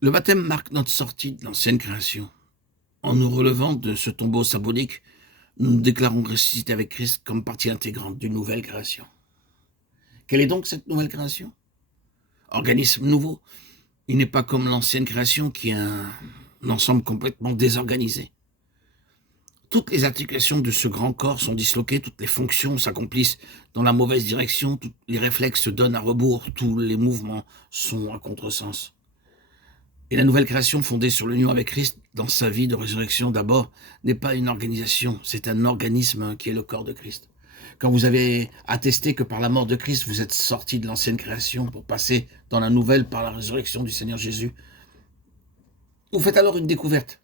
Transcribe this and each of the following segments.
Le baptême marque notre sortie de l'ancienne création. En nous relevant de ce tombeau symbolique, nous nous déclarons ressuscités avec Christ comme partie intégrante d'une nouvelle création. Quelle est donc cette nouvelle création? Organisme nouveau. Il n'est pas comme l'ancienne création qui est un ensemble complètement désorganisé. Toutes les articulations de ce grand corps sont disloquées, toutes les fonctions s'accomplissent dans la mauvaise direction, tous les réflexes se donnent à rebours, tous les mouvements sont à contresens. Et la nouvelle création fondée sur l'union avec Christ dans sa vie de résurrection d'abord n'est pas une organisation, c'est un organisme qui est le corps de Christ. Quand vous avez attesté que par la mort de Christ, vous êtes sorti de l'ancienne création pour passer dans la nouvelle par la résurrection du Seigneur Jésus, vous faites alors une découverte.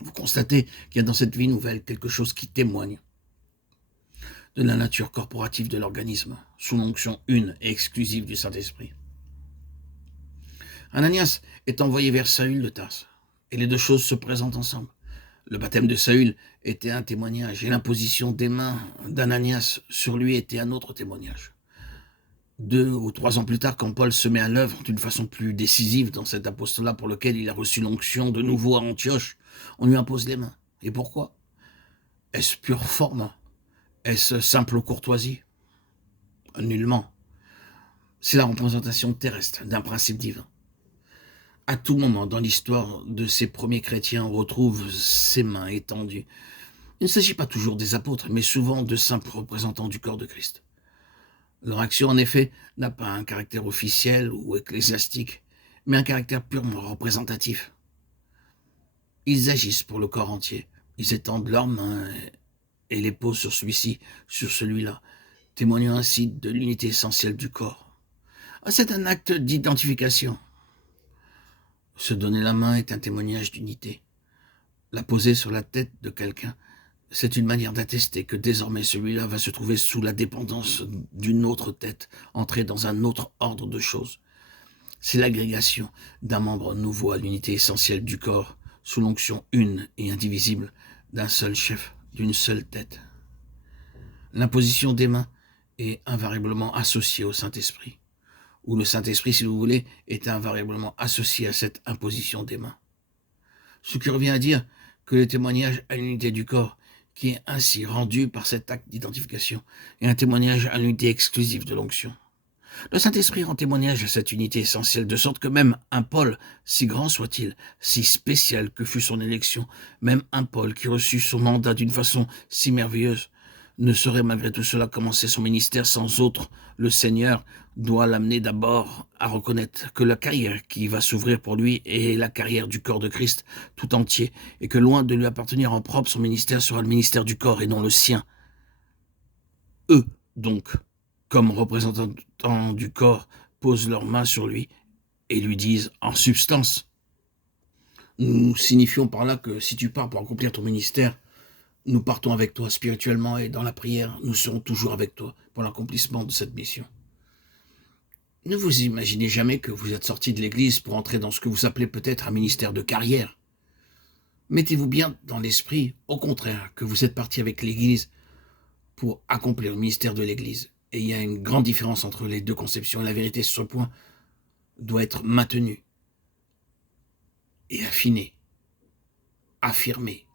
Vous constatez qu'il y a dans cette vie nouvelle quelque chose qui témoigne de la nature corporative de l'organisme, sous l'onction une et exclusive du Saint-Esprit. Ananias est envoyé vers Saül de Tarse, et les deux choses se présentent ensemble. Le baptême de Saül était un témoignage, et l'imposition des mains d'Ananias sur lui était un autre témoignage. 2 ou 3 ans plus tard, quand Paul se met à l'œuvre d'une façon plus décisive dans cet apostolat pour lequel il a reçu l'onction de nouveau à Antioche, on lui impose les mains. Et pourquoi? Est-ce pure forme? Est-ce simple courtoisie? Nullement. C'est la représentation terrestre d'un principe divin. À tout moment dans l'histoire de ces premiers chrétiens, on retrouve ces mains étendues. Il ne s'agit pas toujours des apôtres, mais souvent de simples représentants du corps de Christ. Leur action, en effet, n'a pas un caractère officiel ou ecclésiastique, mais un caractère purement représentatif. Ils agissent pour le corps entier. Ils étendent leurs mains et les posent sur celui-ci, sur celui-là, témoignant ainsi de l'unité essentielle du corps. C'est un acte d'identification. Se donner la main est un témoignage d'unité. La poser sur la tête de quelqu'un, c'est une manière d'attester que désormais celui-là va se trouver sous la dépendance d'une autre tête, entrer dans un autre ordre de choses. C'est l'agrégation d'un membre nouveau à l'unité essentielle du corps, sous l'onction une et indivisible d'un seul chef, d'une seule tête. L'imposition des mains est invariablement associée au Saint-Esprit, ou le Saint-Esprit, si vous voulez, est invariablement associé à cette imposition des mains. Ce qui revient à dire que le témoignage à l'unité du corps, qui est ainsi rendu par cet acte d'identification, est un témoignage à l'unité exclusive de l'onction. Le Saint-Esprit rend témoignage à cette unité essentielle, de sorte que même un Paul, si grand soit-il, si spécial que fût son élection, même un Paul qui reçut son mandat d'une façon si merveilleuse, ne saurait malgré tout cela commencer son ministère sans autre. Le Seigneur doit l'amener d'abord à reconnaître que la carrière qui va s'ouvrir pour lui est la carrière du corps de Christ tout entier, et que loin de lui appartenir en propre, son ministère sera le ministère du corps et non le sien. Eux, donc, comme représentants du corps, posent leurs mains sur lui et lui disent en substance: nous signifions par là que si tu pars pour accomplir ton ministère, nous partons avec toi spirituellement, et dans la prière, nous serons toujours avec toi pour l'accomplissement de cette mission. Ne vous imaginez jamais que vous êtes sorti de l'Église pour entrer dans ce que vous appelez peut-être un ministère de carrière. Mettez-vous bien dans l'esprit, au contraire, que vous êtes parti avec l'Église pour accomplir le ministère de l'Église. Et il y a une grande différence entre les deux conceptions, et la vérité sur ce point doit être maintenue et affinée, affirmée.